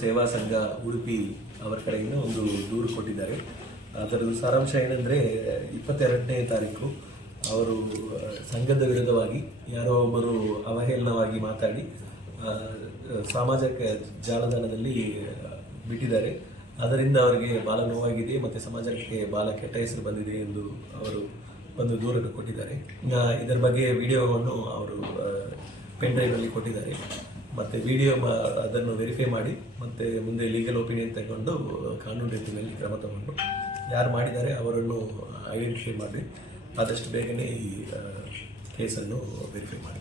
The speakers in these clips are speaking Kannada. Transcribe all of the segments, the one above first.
ಸೇವಾ ಸಂಘ ಉಡುಪಿ ಅವರ ಕಡೆಯಿಂದ ಒಂದು ದೂರು ಕೊಟ್ಟಿದ್ದಾರೆ. ಅದರದ್ದು ಸಾರಾಂಶ ಏನಂದರೆ, ಇಪ್ಪತ್ತೆರಡನೇ ತಾರೀಕು ಅವರು ಸಂಘದ ವಿರುದ್ಧವಾಗಿ ಯಾರೋ ಒಬ್ಬರು ಅವಹೇಳನವಾಗಿ ಮಾತಾಡಿ ಸಾಮಾಜಿಕ ಜಾಲತಾಣದಲ್ಲಿ ಬಿಟ್ಟಿದ್ದಾರೆ. ಅದರಿಂದ ಅವರಿಗೆ ಬಾಲ ನೋವಾಗಿದೆ, ಮತ್ತು ಸಮಾಜಕ್ಕೆ ಭಾಳ ಕೆಟ್ಟ ಹೆಸರು ಬಂದಿದೆ ಎಂದು ಅವರು ಒಂದು ದೂರನ್ನು ಕೊಟ್ಟಿದ್ದಾರೆ. ಇದರ ಬಗ್ಗೆ ವಿಡಿಯೋವನ್ನು ಅವರು ಪೆನ್ ಡ್ರೈವಲ್ಲಿ ಕೊಟ್ಟಿದ್ದಾರೆ. ಮತ್ತು ವಿಡಿಯೋ ಅದನ್ನು ವೆರಿಫೈ ಮಾಡಿ, ಮತ್ತು ಮುಂದೆ ಲೀಗಲ್ ಒಪಿನಿಯನ್ ತಗೊಂಡು ಕಾನೂನು ರೀತಿಯಲ್ಲಿ ಕ್ರಮ ತಗೊಂಡು ಯಾರು ಮಾಡಿದ್ದಾರೆ ಅವರನ್ನು ಐಡೆಂಟಿಫೈ ಮಾಡಿ, ಆದಷ್ಟು ಬೇಗನೆ ಈ ಕೇಸನ್ನು ವೆರಿಫೈ ಮಾಡಿ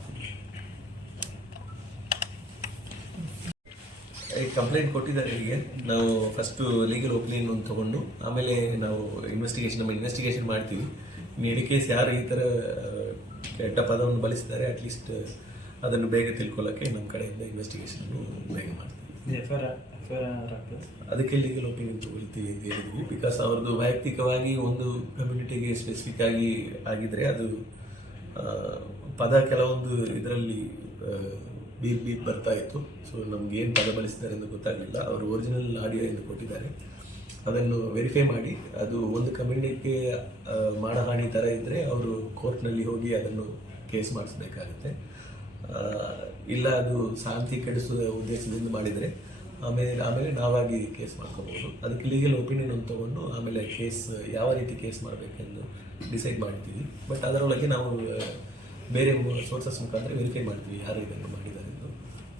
ಈ ಕಂಪ್ಲೇಂಟ್ ಕೊಟ್ಟಿದ್ದಾರೆ ಹೀಗೆ ನಾವು ಫಸ್ಟು ಲೀಗಲ್ ಒಪಿನಿಯನ್ ಒಂದು ತಗೊಂಡು, ಆಮೇಲೆ ನಾವು ಇನ್ವೆಸ್ಟಿಗೇಷನ್ ನಮ್ಮ ಇನ್ವೆಸ್ಟಿಗೇಷನ್ ಮಾಡ್ತೀವಿ. ಇನ್ನು ಕೇಸ್ ಯಾರು ಈ ಥರ ಕೆಟ್ಟ ಪದವನ್ನು ಬಳಸಿದ್ದಾರೆ ಅಟ್ಲೀಸ್ಟ್ ಅದನ್ನು ಬೇಗ ತಿಳ್ಕೊಳ್ಳೋಕ್ಕೆ ನಮ್ಮ ಕಡೆಯಿಂದ ಇನ್ವೆಸ್ಟಿಗೇಷನ್ ಬೇಗ ಮಾಡ್ತೀವಿ. ಅದಕ್ಕೆ ಲೀಗಲ್ ಒಪಿನಿಯನ್ ತಗೊಳ್ತೀವಿ ಅಂತ ಹೇಳಿದ್ವಿ. ಬಿಕಾಸ್ ಅವ್ರದ್ದು ವೈಯಕ್ತಿಕವಾಗಿ ಒಂದು ಕಮ್ಯುನಿಟಿಗೆ ಸ್ಪೆಸಿಫಿಕ್ ಆಗಿ ಆಗಿದ್ರೆ ಅದು ಪದ ಕೆಲವೊಂದು ಇದರಲ್ಲಿ ಬೀಪ್ ಬೀಪ್ ಬರ್ತಾ ಇತ್ತು. ಸೊ ನಮ್ಗೆ ಏನು ಪದ ಬಳಸಿದ್ದಾರೆ ಅಂತ ಗೊತ್ತಾಗಲಿಲ್ಲ. ಅವರು ಒರಿಜಿನಲ್ ಆಡಿಯೋ ಎಂದು ಕೊಟ್ಟಿದ್ದಾರೆ. ಅದನ್ನು ವೆರಿಫೈ ಮಾಡಿ, ಅದು ಒಂದು ಕಮ್ಯುನಿಟಿಗೆ ಮಾಡಹಾನಿ ಥರ ಇದ್ದರೆ ಅವರು ಕೋರ್ಟ್ನಲ್ಲಿ ಹೋಗಿ ಅದನ್ನು ಕೇಸ್ ಮಾಡಿಸ್ಬೇಕಾಗುತ್ತೆ. ಇಲ್ಲ ಅದು ಶಾಂತಿ ಕೆಡಿಸುವ ಉದ್ದೇಶದಿಂದ ಮಾಡಿದರೆ, ಆಮೇಲೆ ಆಮೇಲೆ ನಾವಾಗಿ ಕೇಸ್ ಮಾಡ್ಕೋಬೋದು. ಅದಕ್ಕೆ ಲೀಗಲ್ ಒಪಿನಿಯನ್ ಒಂದು ತೊಗೊಂಡು, ಆಮೇಲೆ ಕೇಸ್ ಯಾವ ರೀತಿ ಕೇಸ್ ಮಾಡಬೇಕೆಂದು ಡಿಸೈಡ್ ಮಾಡ್ತೀವಿ. ಬಟ್ ಅದರೊಳಗೆ ನಾವು ಬೇರೆ ಸೋರ್ಸಸ್ ಮುಖಾಂತರ ವೆರಿಫೈ ಮಾಡ್ತೀವಿ ಯಾರು ಇದನ್ನು ಮಾಡಿದ್ದಾರೆ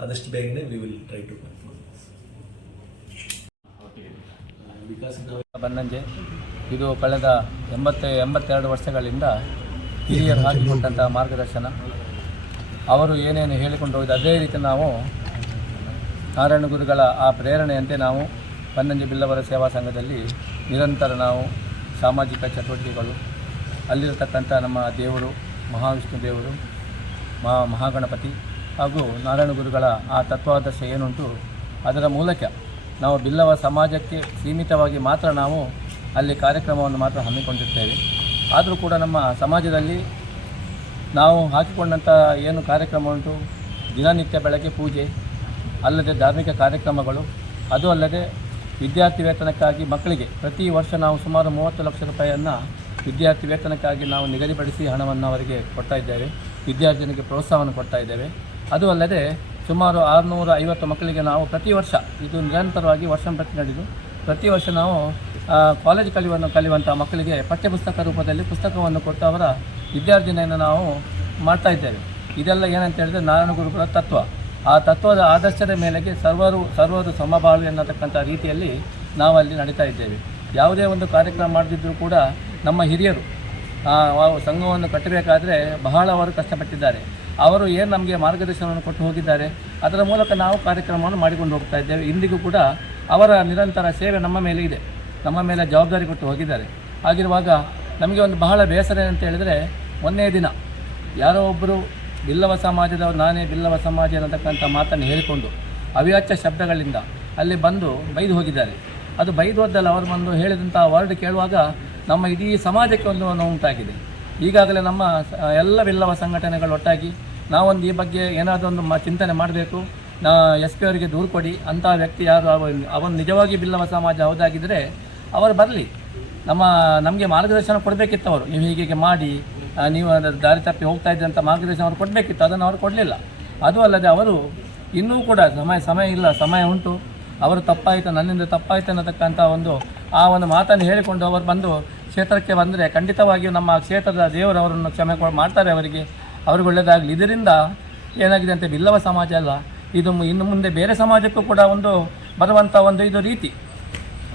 ಆದಷ್ಟು ಬೇಗನೆ we will try to Vikas ನಾವು ಬನ್ನಂಜೆ. ಇದು ಕಳೆದ ಎಂಬತ್ತ ಎಂಬತ್ತೆರಡು ವರ್ಷಗಳಿಂದ ಹಿರಿಯರು ಹಾಕಿಕೊಟ್ಟಂಥ ಮಾರ್ಗದರ್ಶನ. ಅವರು ಏನೇನು ಹೇಳಿಕೊಂಡು ಹೋಗಿದ್ದು ಅದೇ ರೀತಿ ನಾವು ನಾರಾಯಣ ಗುರುಗಳ ಆ ಪ್ರೇರಣೆಯಂತೆ ನಾವು ಬನ್ನಂಜೆ ಬಿಲ್ಲವರ ಸೇವಾ ಸಂಘದಲ್ಲಿ ನಿರಂತರ ನಾವು ಸಾಮಾಜಿಕ ಚಟುವಟಿಕೆಗಳು ಅಲ್ಲಿರತಕ್ಕಂಥ ನಮ್ಮ ದೇವರು ಮಹಾವಿಷ್ಣು ದೇವರು ಮಹಾ ಮಹಾಗಣಪತಿ ಹಾಗೂ ನಾರಾಯಣ ಗುರುಗಳ ಆ ತತ್ವಾದರ್ಶ ಏನುಂಟು ಅದರ ಮೂಲಕ ನಾವು ಬಿಲ್ಲವ ಸಮಾಜಕ್ಕೆ ಸೀಮಿತವಾಗಿ ಮಾತ್ರ ನಾವು ಅಲ್ಲಿ ಕಾರ್ಯಕ್ರಮವನ್ನು ಮಾತ್ರ ಹಮ್ಮಿಕೊಂಡಿರ್ತೇವೆ. ಆದರೂ ಕೂಡ ನಮ್ಮ ಸಮಾಜದಲ್ಲಿ ನಾವು ಹಾಕಿಕೊಂಡಂಥ ಏನು ಕಾರ್ಯಕ್ರಮ ಉಂಟು? ದಿನನಿತ್ಯ ಬೆಳಗ್ಗೆ ಪೂಜೆ, ಅಲ್ಲದೆ ಧಾರ್ಮಿಕ ಕಾರ್ಯಕ್ರಮಗಳು, ಅದು ಅಲ್ಲದೆ ವಿದ್ಯಾರ್ಥಿ ವೇತನಕ್ಕಾಗಿ ಮಕ್ಕಳಿಗೆ ಪ್ರತಿ ವರ್ಷ ನಾವು ಸುಮಾರು ಮೂವತ್ತು ಲಕ್ಷ ರೂಪಾಯಿಯನ್ನು ವಿದ್ಯಾರ್ಥಿ ವೇತನಕ್ಕಾಗಿ ನಾವು ನಿಗದಿಪಡಿಸಿ ಹಣವನ್ನು ಅವರಿಗೆ ಕೊಡ್ತಾ ಇದ್ದೇವೆ. ವಿದ್ಯಾರ್ಥಿನಿಗೆ ಪ್ರೋತ್ಸಾಹವನ್ನು ಕೊಡ್ತಾ ಇದ್ದೇವೆ. ಅದು ಅಲ್ಲದೆ ಸುಮಾರು ಆರುನೂರ ಐವತ್ತು ಮಕ್ಕಳಿಗೆ ನಾವು ಪ್ರತಿ ವರ್ಷ, ಇದು ನಿರಂತರವಾಗಿ ವರ್ಷ ಪ್ರತಿ ನಡೆದು, ಪ್ರತಿ ವರ್ಷ ನಾವು ಕಾಲೇಜ್ ಕಲಿಯುವನ್ನು ಕಲಿಯುವಂಥ ಮಕ್ಕಳಿಗೆ ಪಠ್ಯಪುಸ್ತಕ ರೂಪದಲ್ಲಿ ಪುಸ್ತಕವನ್ನು ಕೊಟ್ಟು ಅವರ ವಿದ್ಯಾರ್ಜನೆಯನ್ನು ನಾವು ಮಾಡ್ತಾ ಇದ್ದೇವೆ. ಇದೆಲ್ಲ ಏನಂತ ಹೇಳಿದ್ರೆ ನಾರಾಯಣ ಗುರುಗಳ ತತ್ವ. ಆ ತತ್ವದ ಆದರ್ಶದ ಮೇಲೆಗೆ ಸರ್ವರು ಸರ್ವರು ಸಮಬಾಳು ಎನ್ನತಕ್ಕಂಥ ರೀತಿಯಲ್ಲಿ ನಾವಲ್ಲಿ ನಡೀತಾ ಇದ್ದೇವೆ. ಯಾವುದೇ ಒಂದು ಕಾರ್ಯಕ್ರಮ ಮಾಡದಿದ್ದರೂ ಕೂಡ ನಮ್ಮ ಹಿರಿಯರು ಸಂಘವನ್ನು ಕಟ್ಟಬೇಕಾದರೆ ಬಹಳ ಅವರು ಕಷ್ಟಪಟ್ಟಿದ್ದಾರೆ. ಅವರು ಏನು ನಮಗೆ ಮಾರ್ಗದರ್ಶನವನ್ನು ಕೊಟ್ಟು ಹೋಗಿದ್ದಾರೆ, ಅದರ ಮೂಲಕ ನಾವು ಕಾರ್ಯಕ್ರಮವನ್ನು ಮಾಡಿಕೊಂಡು ಹೋಗ್ತಾ ಇದ್ದೇವೆ. ಇಂದಿಗೂ ಕೂಡ ಅವರ ನಿರಂತರ ಸೇವೆ ನಮ್ಮ ಮೇಲೆ ಇದೆ. ನಮ್ಮ ಮೇಲೆ ಜವಾಬ್ದಾರಿ ಕೊಟ್ಟು ಹೋಗಿದ್ದಾರೆ. ಆಗಿರುವಾಗ ನಮಗೆ ಒಂದು ಬಹಳ ಬೇಸರ ಅಂತ ಹೇಳಿದರೆ ಮೊನ್ನೆಯ ದಿನ ಯಾರೋ ಒಬ್ಬರು ಬಿಲ್ಲವ ಸಮಾಜದವರು, ನಾನೇ ಬಿಲ್ಲವ ಸಮಾಜ ಅನ್ನತಕ್ಕಂಥ ಮಾತನ್ನು ಹೇಳಿಕೊಂಡು ಅವ್ಯಾಚ್ಯ ಶಬ್ದಗಳಿಂದ ಅಲ್ಲಿ ಬಂದು ಬೈದು ಹೋಗಿದ್ದಾರೆ. ಅದು ಬೈದು ಹೋದ್ದಲ್ಲ ಅವರು ಬಂದು ಹೇಳಿದಂಥ ವರ್ಡ್ ಕೇಳುವಾಗ ನಮ್ಮ ಇಡೀ ಸಮಾಜಕ್ಕೆ ಒಂದು ಉಂಟಾಗಿದೆ. ಈಗಾಗಲೇ ನಮ್ಮ ಎಲ್ಲ ಬಿಲ್ಲವ ಸಂಘಟನೆಗಳು ಒಟ್ಟಾಗಿ ನಾವೊಂದು ಈ ಬಗ್ಗೆ ಏನಾದರೂ ಒಂದು ಚಿಂತನೆ ಮಾಡಬೇಕು. ನಾ, ಎಸ್ ಪಿ ಅವರಿಗೆ ದೂರು ಕೊಡಿ. ಅಂತಹ ವ್ಯಕ್ತಿ ಯಾರು? ಅವನು ನಿಜವಾಗಿ ಬಿಲ್ಲವ ಸಮಾಜ ಹೌದಾಗಿದ್ದರೆ ಅವರು ಬರಲಿ. ನಮ್ಮ, ನಮಗೆ ಮಾರ್ಗದರ್ಶನ ಕೊಡಬೇಕಿತ್ತು ಅವರು. ನೀವು ಹೀಗೆ ಮಾಡಿ ನೀವು ಅದರ ದಾರಿ ತಪ್ಪಿ ಹೋಗ್ತಾ ಇದ್ದಂಥ ಮಾರ್ಗದರ್ಶನ ಅವರು ಕೊಡಬೇಕಿತ್ತು. ಅದನ್ನು ಅವರು ಕೊಡಲಿಲ್ಲ. ಅದು ಅಲ್ಲದೆ ಅವರು ಇನ್ನೂ ಕೂಡ ಸಮಯ ಸಮಯ ಇಲ್ಲ. ಸಮಯ ಉಂಟು. ಅವರು ತಪ್ಪಾಯಿತು, ನನ್ನಿಂದ ತಪ್ಪಾಯಿತು ಅನ್ನತಕ್ಕಂಥ ಒಂದು ಆ ಒಂದು ಮಾತನ್ನು ಹೇಳಿಕೊಂಡು ಅವರು ಬಂದು ಕ್ಷೇತ್ರಕ್ಕೆ ಬಂದರೆ ಖಂಡಿತವಾಗಿಯೂ ನಮ್ಮ ಕ್ಷೇತ್ರದ ದೇವರು ಅವರನ್ನು ಕ್ಷಮೆ ಮಾಡ್ತಾರೆ ಅವರಿಗೆ. ಅವ್ರಿಗೆ ಒಳ್ಳೆಯದಾಗಲಿ. ಇದರಿಂದ ಏನಾಗಿದೆ ಅಂತ ಬಿಲ್ಲವ ಸಮಾಜ ಅಲ್ಲ. ಇದು ಇನ್ನು ಮುಂದೆ ಬೇರೆ ಸಮಾಜಕ್ಕೂ ಕೂಡ ಒಂದು ಬರುವಂಥ ಒಂದು ಇದು ರೀತಿ.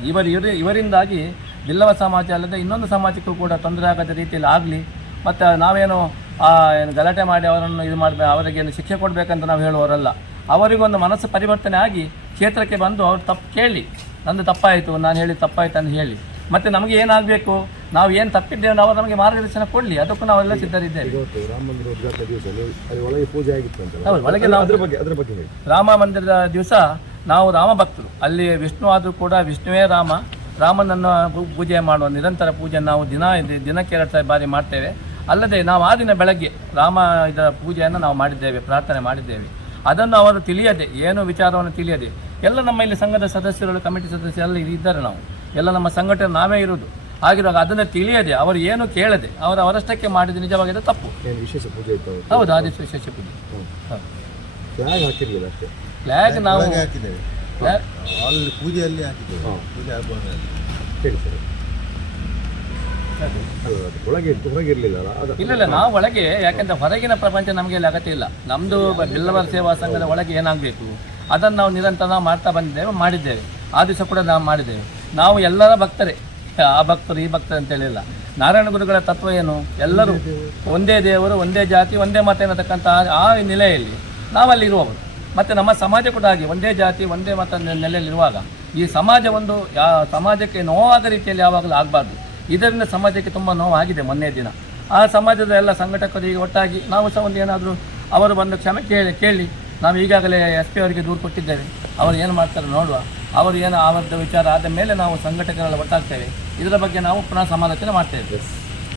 ಇವರು ಇವರು ಇವರಿಂದಾಗಿ ಬಿಲ್ಲವ ಸಮಾಜ ಅಲ್ಲದೆ ಇನ್ನೊಂದು ಸಮಾಜಕ್ಕೂ ಕೂಡ ತೊಂದರೆ ಆಗದ ರೀತಿಯಲ್ಲಿ ಆಗಲಿ. ಮತ್ತು ನಾವೇನು ಏನು ಗಲಾಟೆ ಮಾಡಿ ಅವರನ್ನು ಇದು ಮಾಡಬೇಕು ಅವರಿಗೆ ಏನು ಶಿಕ್ಷೆ ಕೊಡಬೇಕಂತ ನಾವು ಹೇಳುವವರಲ್ಲ. ಅವರಿಗೊಂದು ಮನಸ್ಸು ಪರಿವರ್ತನೆ ಆಗಿ ಕ್ಷೇತ್ರಕ್ಕೆ ಬಂದು ಅವರು ತಪ್ಪು ಕೇಳಿ. ನಂದು ತಪ್ಪಾಯಿತು ನಾನು ಹೇಳಿ ತಪ್ಪಾಯಿತು ಅಂತ ಹೇಳಿ. ಮತ್ತೆ ನಮಗೆ ಏನಾಗಬೇಕು? ನಾವು ಏನು ತಪ್ಪಿದ್ದೇವೆ ನಾವು ನಮಗೆ ಮಾರ್ಗದರ್ಶನ ಕೊಡಲಿ. ಅದಕ್ಕೂ ನಾವೆಲ್ಲ ಸಿದ್ಧರಿದ್ದೇವೆ. ರಾಮ ಮಂದಿರದ ದಿವಸ ನಾವು ರಾಮ ಭಕ್ತರು. ಅಲ್ಲಿ ವಿಷ್ಣು ಆದರೂ ಕೂಡ ವಿಷ್ಣುವೇ ರಾಮ. ರಾಮನನ್ನು ಪೂಜೆ ಮಾಡುವ ನಿರಂತರ ಪೂಜೆ ನಾವು ದಿನ ದಿನಕ್ಕೆ ಎರಡು ಬಾರಿ ಮಾಡ್ತೇವೆ. ಅಲ್ಲದೆ ನಾವು ಆ ದಿನ ಬೆಳಗ್ಗೆ ರಾಮ ಇದರ ಪೂಜೆಯನ್ನು ನಾವು ಮಾಡಿದ್ದೇವೆ ಪ್ರಾರ್ಥನೆ ಮಾಡಿದ್ದೇವೆ. ಅದನ್ನು ಅವರು ತಿಳಿಯದೆ ಏನು ವಿಚಾರವನ್ನು ತಿಳಿಯದೆ ಎಲ್ಲ ನಮ್ಮ ಇಲ್ಲಿ ಸಂಘದ ಸದಸ್ಯರು ಕಮಿಟಿ ಸದಸ್ಯರು ಎಲ್ಲ ಇದ್ದಾರೆ ನಾವು. ಎಲ್ಲ ನಮ್ಮ ಸಂಘಟನೆ ನಾವೇ ಇರೋದು. ಆಗಿರುವಾಗ ಅದನ್ನು ತಿಳಿಯದೆ ಅವರು ಏನು ಕೇಳದೆ ಅವರು ಅವರಷ್ಟಕ್ಕೆ ಮಾಡಿದ ನಿಜವಾಗಿದೆ ತಪ್ಪು. ಏನು ವಿಶೇಷ ಪೂಜೆ ಹೌದು ಆದಿತ್ಯ ವಿಶೇಷ ಪೂಜೆ. ಹೌದು. ಫ್ಲಾಗ್ ಹಾಕಿರ್ಲಿಲ್ಲ ಅಷ್ಟೇ? ಫ್ಲಾಗ್ ನಾವು ಹಾಕಿದ್ದೇವೆ. ಫ್ಲಾಗ್ ಅಲ್ಲಿ ಪೂಜೆಯಲ್ಲಿ ಹಾಕಿದ್ದೇವೆ. ಪೂಜೆ ಆಗುವಾಗ ಹೇಳಿ ಸರ್. ಒಳಗೆ ಹೊರಗೆ ಇರಲಿಲ್ಲ ಅದು ಇಲ್ಲ ಇಲ್ಲ ನಾವು ಒಳಗೆ ಯಾಕಂದ್ರೆ ಹೊರಗಿನ ಪ್ರಪಂಚ ನಮಗೆ ಇಲ್ಲಿ. ಅಗತ್ಯ ಇಲ್ಲ ನಮ್ದು ಬಿಲ್ಲವರ ಸೇವಾ ಸಂಘದ ಒಳಗೆ ಏನಾಗಬೇಕು? ಅದನ್ನು ನಾವು ನಿರಂತರ ನಾವು ಮಾಡ್ತಾ ಬಂದಿದ್ದೇವೆ ಮಾಡಿದ್ದೇವೆ. ಆ ದಿವಸ ಕೂಡ ನಾವು ಮಾಡಿದ್ದೇವೆ. ನಾವು ಎಲ್ಲರ ಭಕ್ತರೇ. ಆ ಭಕ್ತರು ಈ ಭಕ್ತರು ಅಂತೇಳಿಲ್ಲ ನಾರಾಯಣ ಗುರುಗಳ ತತ್ವ ಏನು? ಎಲ್ಲರೂ ಒಂದೇ ದೇವರು. ಒಂದೇ ಜಾತಿ ಒಂದೇ ಮತ ಎನ್ನತಕ್ಕಂಥ ಆ- ನೆಲೆಯಲ್ಲಿ ನಾವಲ್ಲಿ ಇರುವವರು. ಮತ್ತು ನಮ್ಮ ಸಮಾಜ ಕೂಡ ಹಾಗೆ. ಒಂದೇ ಜಾತಿ ಒಂದೇ ಮತ ನೆಲೆಯಲ್ಲಿರುವಾಗ ಈ ಸಮಾಜ ಒಂದು ಯಾ ಸಮಾಜಕ್ಕೆ ನೋವಾದ ರೀತಿಯಲ್ಲಿ ಯಾವಾಗಲೂ ಆಗಬಾರ್ದು. ಇದರಿಂದ ಸಮಾಜಕ್ಕೆ ತುಂಬ ನೋವಾಗಿದೆ ಮೊನ್ನೆ ದಿನ. ಆ ಸಮಾಜದ ಎಲ್ಲ ಸಂಘಟಕರಿಗೆ ಒಟ್ಟಾಗಿ ನಾವು ಸಹ ಒಂದು ಏನಾದರೂ ಅವರು ಬಂದು ಕ್ಷಮೆ ಕೇಳಿ ಕೇಳಿ ನಾವು ಈಗಾಗಲೇ ಎಸ್ ಪಿ ಅವರಿಗೆ ದೂರು ಕೊಟ್ಟಿದ್ದೇವೆ. ಅವರು ಏನು ಮಾಡ್ತಾರೆ ನೋಡುವ. ಅವರು ಏನು ಅವರದ್ದು ವಿಚಾರ ಆದ ಮೇಲೆ ನಾವು ಸಂಘಟಕರೆಲ್ಲ ಒಟ್ಟಾಗ್ತೇವೆ. ಇದರ ಬಗ್ಗೆ ನಾವು ಪುನಃ ಸಮಾಲೋಚನೆ ಮಾಡ್ತೇವೆ.